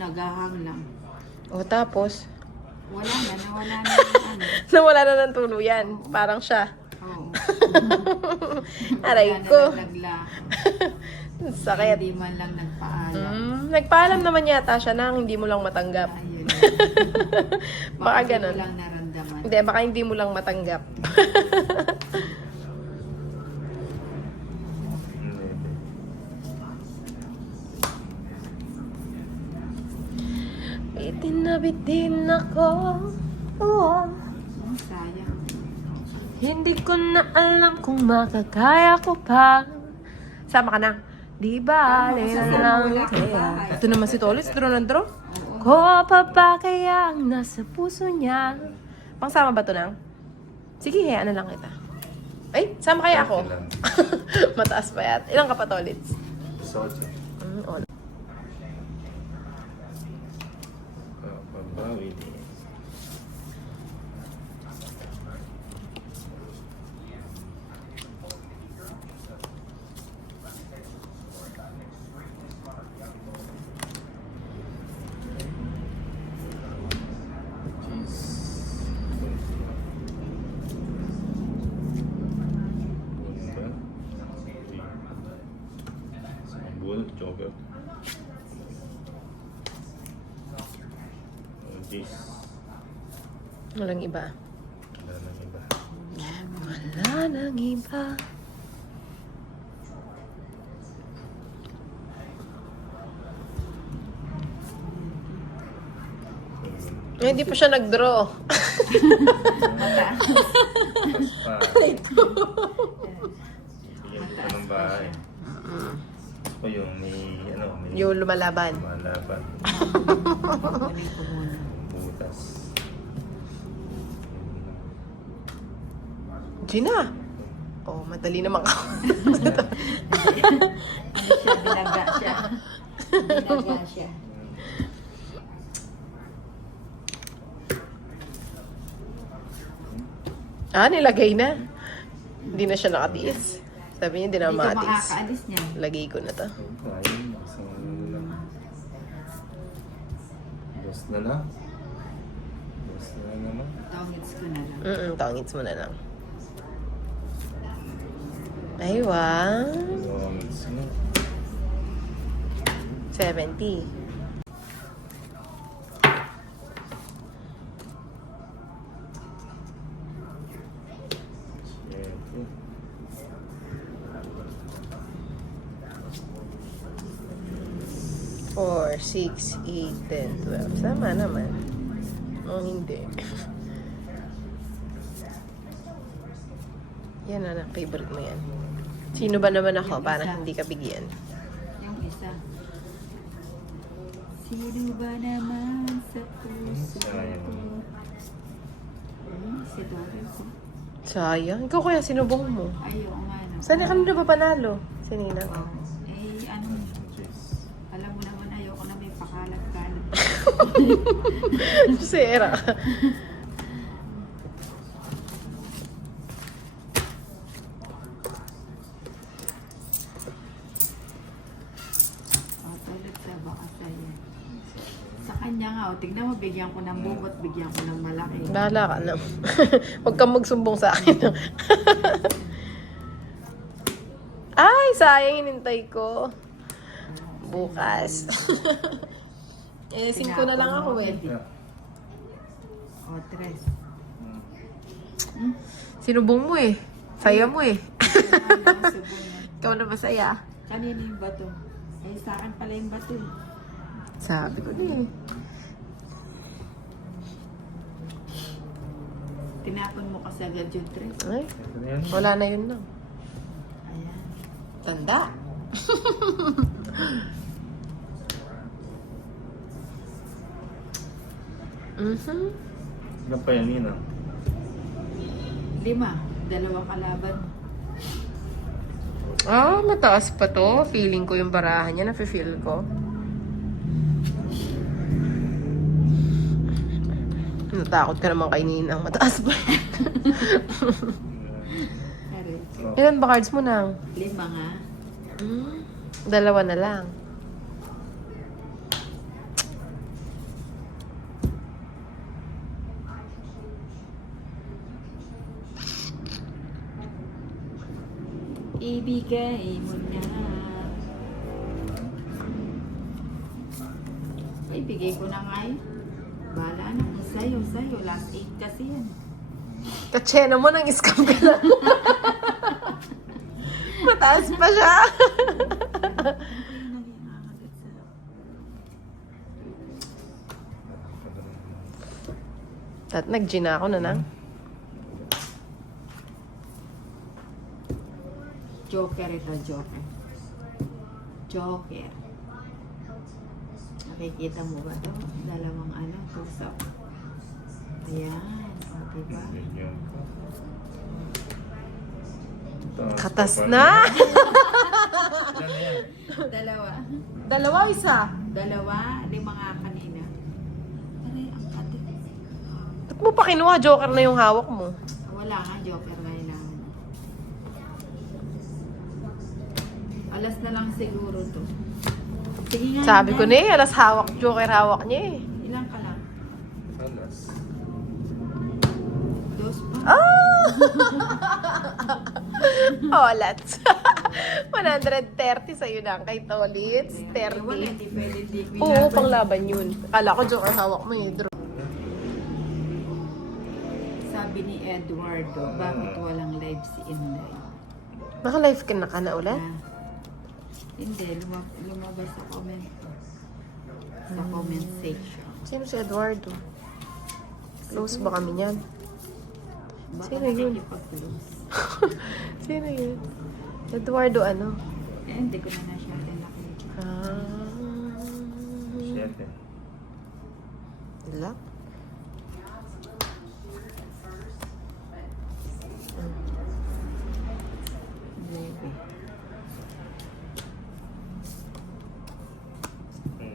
nagahang lang. O tapos, Wala na, nawala na yung ano. nawala na ng tuluyan. Parang siya. Oo. Aray ko. Nagla. Sakit. Hindi man lang nagpaalam. Nagpaalam naman yata siya nang hindi mo lang matanggap. Ayun. Baka hindi ganun. ko lang naramdaman. Hindi, baka hindi mo lang matanggap. Bitin na bitin ako. Oh. Sayang. Hindi ko na alam kung makakaya ko pa. Sama ka na. Di ba, lang kaya. Ito naman si Tolis, draw ng draw. Ko pa ba kaya ang nasa puso niya? Pangsama ba ito nang? Sige, hayaan na lang kita. Ay, sama kaya ako. Mataas pa yan. Ilang ka pa, Tolits? Soja. On. Pabawi din. Bull, Joker. Jeez. Walang iba. Wala nang iba. Wala nang iba. Eh, hindi pa siya nag-draw. Pas pa. Bigyan ko ng bahay. O yung may, ano, may Yung lumalaban. malaban. Kunin ko muna. Butas. Gina. Oh, madali naman ka. Ano siya, binaga siya. Binaga siya. Nilagay na. Hindi na siya nakatiis. Sabi niya, hindi na Hindi ka makatiis. makakaalis niya. Lagay ko na to. Ayun, isang ano lang. Dos na na. Dos na naman. Tongits ko na lang. Tangits mo na lang. Ay, wow. Longits na. 70. Siyempre. 4, 6, 8, 10, 12. Sama naman. O hindi. Yan anak, favorite mo yan. Sino ba naman ako para hindi ka bigyan? Yung isa. Sino ba naman sa puso Sayang. ko? Si Dory ko. Sayang. Ikaw kaya sinubong mo. Ayaw nga na. Sana ka na ba panalo? Si Nina. Ano, Jeez. alam mo naman ayaw ko na may pakalat-kalat. Sera. Tulad sa baka sa'yo. Sa kanya nga, tignan mo, bigyan ko ng bubot, bigyan ko ng malaki. Bahala ka na. Huwag kang magsumbong sa akin. Ay, sayang inintay ko. Bukas. 5 na lang ako eh. Yeah. O, tres. Sinubong mo eh. Saya mo eh. Ano, Cebu na. Ikaw na masaya. Kanina yung bato. Sa akin pala yung bato eh. Sabi ko na eh. Tinapon mo kasi agad yung tres. Ay, Ito na yan. wala na yun na. Ayan. Tanda. Ilan pa yan yun ah? 5. Dalawa kalaban. Mataas pa to. Feeling ko yung barahan niya. Nafe-feel ko. Natakot ka naman kay Ninang. Mataas pa. Pero, Ilan ba cards mo nang? 5 nga. ibigay mo na. Ay, bigay ko na nga eh. Bahala na kung sa'yo. Last 8 kasi yan. Katsena mo nang scam ka lang. Mataas pa siya. At nag-gin ako na nang. Joker ito, Joker. Joker. Nakikita mo ba ito? Dalawang tusok. Ayan. O, diba? Medium. Katas na! Ano yan? Dalawa. Dalawa, isa. Dalawa, 5 nga kanina. Aray, ang kati. Ba't mo pa kinuha? Joker na yung hawak mo. Wala nga, Joker na kailangan. Alas na lang siguro to. Sige nga. Sabi ko Nay. na alas hawak. Joker hawak niya eh. Ilan ka lang? Alas. 2 pa. Ah! Olats. 130 sa'yo lang kay Tolits. Wala, 30. hindi pwede di ko Oo, ilaban. panglaban yun. Akala ko Joker hawak mo eh. Sabi ni Eduardo, bakit walang live si Inday? Naka-live ka na ulit? Ah, hindi, lumabas sa comment. Sa comment section. Sino si Eduardo? Close ba kami niyan? Baka Sino yun? nakikipag-close. Sino yun? Eduardo ano? Eh, hindi ko na siya nakikita. Ah. 7. Wala? Baby. 8.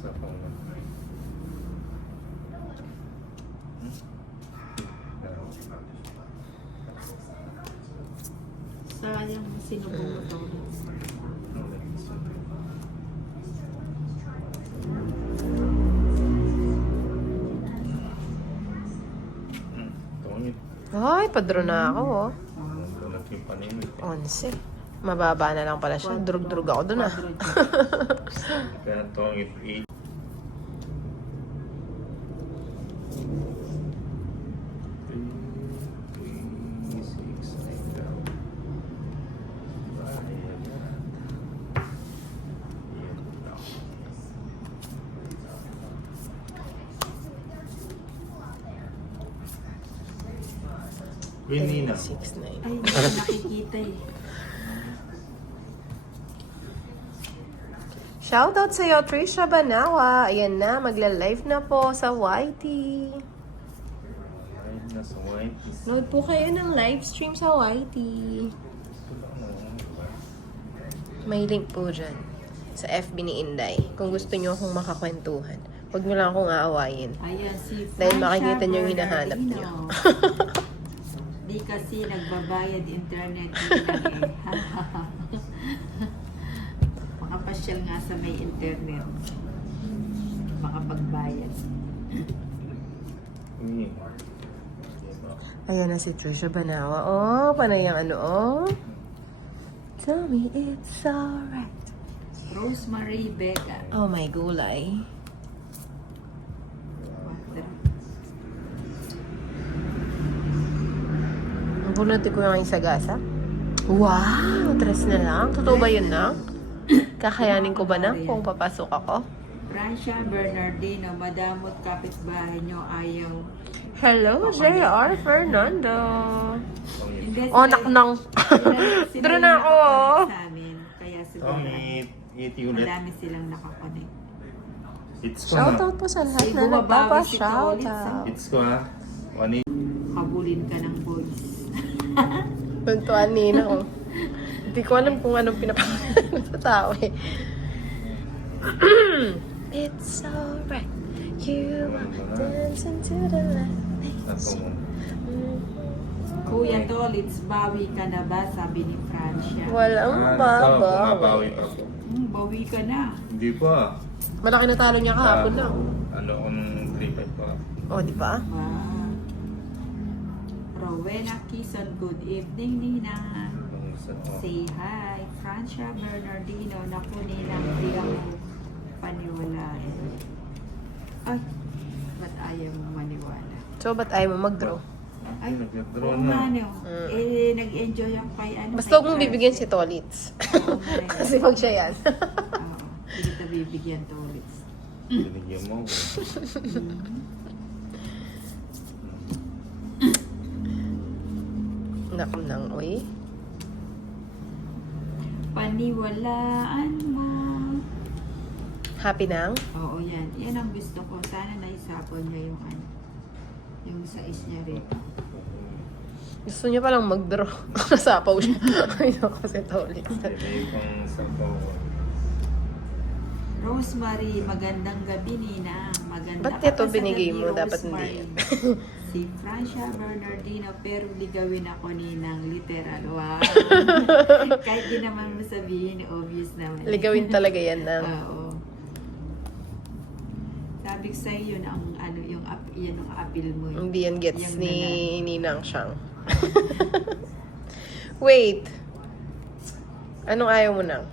Sa pang... Sayang sinubong mo to. Tungit. Ay, padro na ako oh. Bulat yung paninit. 11. Mababa na lang pala siya. Drug-drug ako dun ah. Kaya tungit 8. Winnie na. 6, 9. Ay, hindi ko nakikita eh. Shoutout sa'yo, Trisha Banawa. Ayan na, magla-live na po sa YT. Ay, nasa white. Load po kayo ng live stream sa YT. May link po dyan sa FB ni Inday. Kung gusto nyo akong makakwentuhan, huwag nyo lang akong aawayin. Ayan, si Dahil Francia makikita niyo yung hinahanap Bernardino. niyo. Di kasi nagbabayad internet lang eh. Makapasyal nga sa may internet. Makapagbayad. Ayan na si Trisha Banawa. Oh, panay ang ano, oh. Tell me it's alright. Rosemary Vega. Oh, my gulay. Bunutin ko yung isagasa. Wow! 3 na lang? Totoo ba yun na? Kakayanin ko ba na kung papasok ako? Francia Bernardino, madamot kapitbahay nyo ayaw. Hello, J.R. Fernando. Hindi, Oh, naknang. sila Duro yung na ako, oh. nakakonect sa amin. Kaya siguro Tungit. 8 ulit. madami silang nakakonect. It's ko na. Shoutout po sa lahat Ay, na bumabawi si nagpapa-shoutout. It's ko ha. 1 Habulin ka ng boys. Tuntuan nina ko. Hindi ko alam kung anong pinapakita sa tao eh. It's alright. You are dancing to the light. Ako mo. Kuya Tolits, bawi ka na ba? Sabi ni Francia. Walang Bumabawi pa. Bawi ka na. Hindi pa. Malaki na talo niya kahapon lang. Ano akong 3-5 pa. Oh, di ba? Wow. Rowena Kison, good evening, Nina. Yung isa, oh. Say hi. Francia Bernardino, naku, Nina, hindi ako paniwalaan. Ay, ba't ayaw mo maniwala? So, ba't ayaw mo mag-draw? Ay, Nag-draw oo nga, na. no. Nag-enjoy ako kay ano. Basta huwag mong bibigyan si Tolitz. Oo nga, eh. Kasi pag siya yan. Oo, hindi kita bibigyan to ulit. Binigyan mo. Naku nang, uy. Paniwalaan mo. Happy nang? Oo, yan. Yan ang gusto ko. Sana naisapon niya yung ano. Yung sais niya rin. Gusto niya palang mag-draw. Nasapaw siya. Ayun kasi Tolitz. May pang sampaw. Rosemary, magandang gabi, Nina. Maganda Ba't ka ito pa sa binigay gabi, mo? Dapat hindi Rosemary. yan. Si Francia Bernardino, pero ligawin ako, Ninang. Literal. Wow. Kahit di naman mo sabihin, obvious naman. Ligawin talaga yan na. Oo. Sabi ko sa'yo, yun ang, ano, yan ang appeal mo. Hindi yan gets Yung ni nanalo. Ninang Siyang. Wait. Anong ayaw mo nang?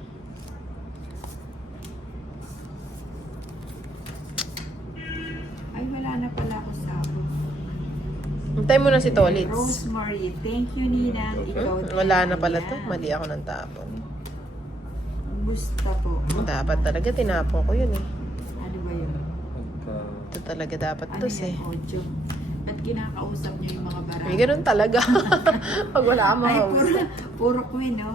Ay, wala na pala ako sabo. Hintay mo na si Tolitz. Rosemary, thank you, Ninang. Ikaw din. Wala na pala Ayan. to. Mali ako ng tapon. Gusto po. Dapat talaga tinapon ko yun eh. Ano ba yun? Pagka... Ito talaga dapat Ano to yan, eh. audio? Ba't kinakausap niyo yung mga barang? May ganun talaga. Pag wala kang Ay, makausap. puro queen, no?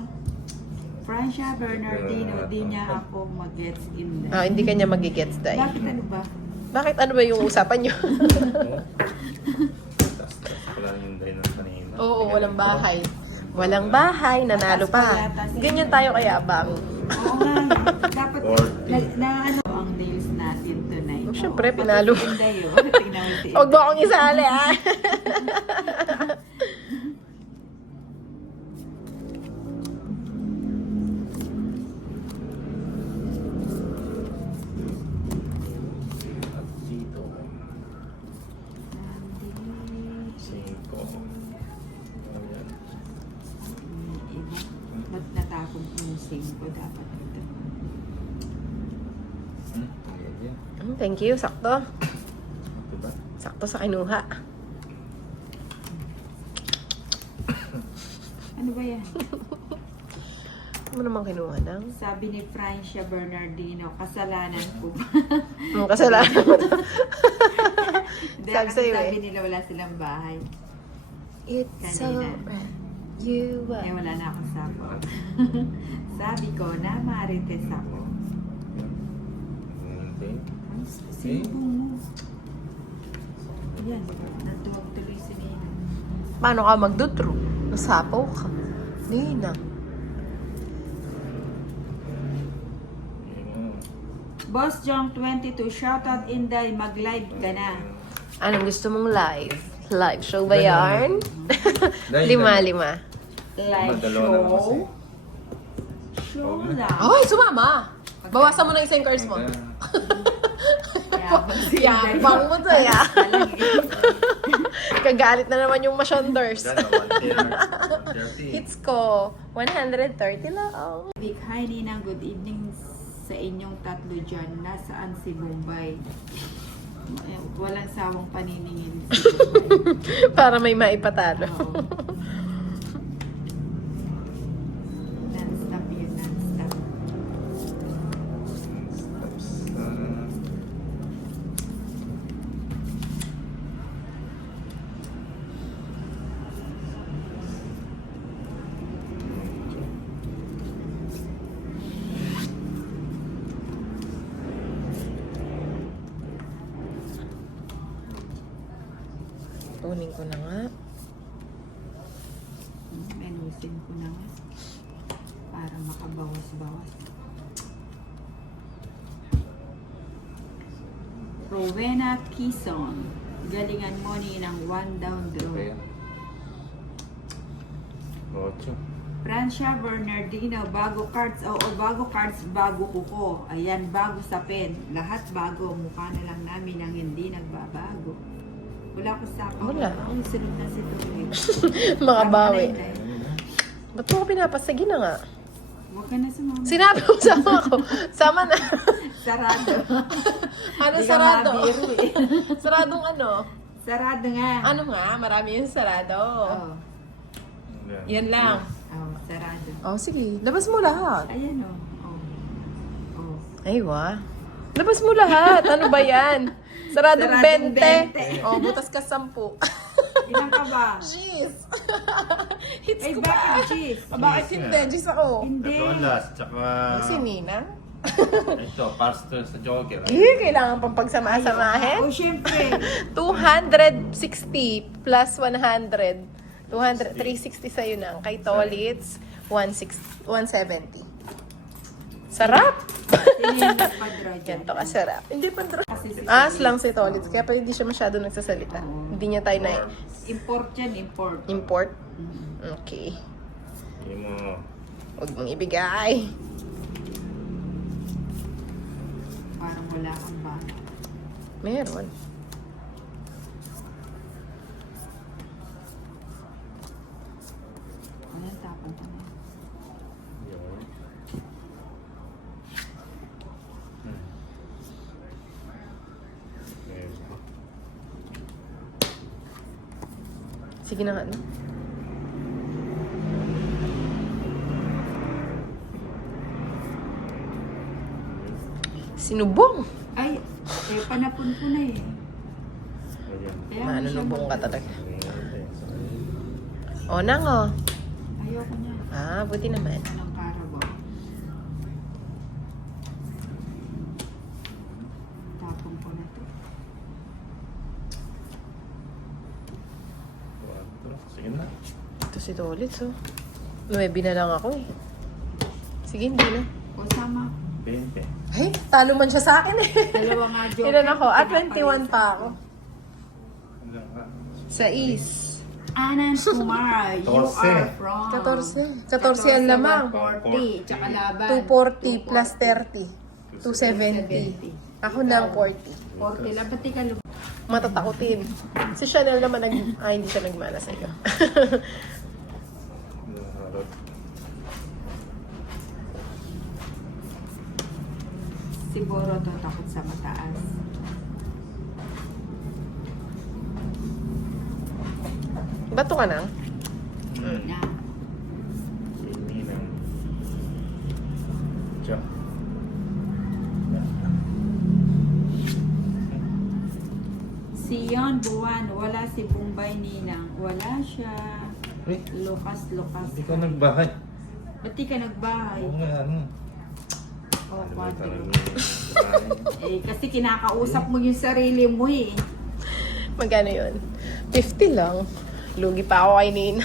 Francia Bernardino, di niya ako mag-gets in there. Hindi kanya magigets dahil. Bakit ano ba? Bakit ano ba yung usapan nyo? Tas pala yung dahil ng kanina. Oo, walang bahay. Walang bahay, nanalo pa. Ganyan tayo kaya, Bang. Oo nga, dapat na ano ang nails natin tonight. Oh, syempre, Oo, pinalo. pati si Inday, oh. Tingnan mo si Huwag mo akong isali, ah. At dito. 5. Ayan. Iba. Ba't natapon ko yung same ko dapat ito? Mm, thank you, sakto. Diba? Sakto sa kinuha. Ano ba yan? Ano mo naman kinuha nang? Sabi ni Francia Bernardino, kasalanan ko ba? Kasalanan mo to. Hindi, Sabi kasi sa'yo sabi eh. nila wala silang bahay. It's so Kanina. bright. You Eh, are. wala na akong sapo. Sabi ko, na marites ako. Hindi. Ay, sinubo mo. Ayan, natuwag tuloy si Nina. Paano ka magdutro? Nasapaw ka. Nina. Ayun. Boss Jong 22, shoutout Inday, mag-live ka na. Anong gusto mong live? Live show ba yarn? Lima. Live Madalawa na lang kasi. show? Show lang. Ay, sumama! Bawasan mo na isang cards mo. Yabang si Inday. Yabang mo to, ya. Talaga. Kagalit na naman yung masyonders. Dyan, 130. Hits ko, 130 lang. Big hi Nina, good evening sa inyong tatlo dyan. Nasaan si Bombay? Walang sawang paniningin si Bombay. Para may maipatalo. Oo. Non-stop yun, non-stop. Stops. Kunin ko na nga. Menusin ko na nga. Para makabawas-bawas. Rowena Kison. Galingan mo ni ng one down draw. Ayan. 8. Francia Bernardino, bago cards. Oo, bago cards, bago kuko. Ayan, bago sa pen. Lahat bago. Mukha na lang namin ang hindi nagbabago. Wala ko sa ako. Wala. Ay, sunod na si Tuloy. Makabawi. Ba't mo ko pinapasagi na nga? Huwag ka na sumama. Sinabi mo sama ako. Sama na. Sarado. Ano Di ka sarado? mabiro eh. Saradong ano? Sarado nga. Ano nga? Marami yung sarado. Oh. Yan lang. Oh, sarado. Oh, sige. Labas mo lahat. Ayan oh. Oh. Oh. Ay, wa. Labas mo lahat. Ano ba yan? Saradong Saradong 20. Oh, butas ka 10. Ilan ka ba? Jeez. Hits Ay, ko bakit ba? cheese? Bakit hindi? Jeez ako. Hindi. Ito ang last, tsaka Si Nina? ito, pastor sa Joker. Kailangan pang pagsama-samahin. Oh, syempre. 260 plus 100. 360 sa'yo na. Kay Tolitz, 170. Sarap! Sino yung nagpadra dyan? Ganito kasarap. Hindi pa Kasi si As lang si Tolitz. Kaya pa hindi siya masyado nagsasalita. Hindi niya tayo na Import yan, import. import. Okay. Hindi mo, Huwag mong ibigay. Parang wala kang ba. Meron. Ayan, tapon ka na. yun. Yes. Sige na nga. No? Sinubong. Ay, panapon ko na eh. Ayan. Kaya mo siya Manunubong ka talaga. Ayan. O, nang o. Ayoko niya. Ah, buti naman. Ng Carabao. Tapon ko na to. Sige na. Ito si Tolitz, oh. 9 na lang ako eh. Sige, hindi na. O sama. 20. Ay, talo man siya sa akin eh. Dalawa nga joke. Ilan ako? 21 pa ako. Hanggang ka. Sa is. Anan Kumar, you 14. are from... 14. 14 ang lamang. 140. Tsaka laban. 240 plus 30. 270. Ako ng 40. 40 lang. Ba't di ka lumabas? Matatakutin. Si Chanel naman hindi siya nagmana sa'yo. Harap. Si Boro to takot sa mataas. Bato ka na? Na. Ini ng... Tiyo. Si Yon Buwan, wala si Bombay Ninang. Wala siya. Eh, Lukas. hindi ka nagbahay. Ba't di ka nagbahay? Oo nga, ano. Oh, Ano ba kwadro. talaga? Eh, kasi kinakausap mo yung sarili mo eh. Magkano yun? 50 lang. Lugi pa ako kay Nina.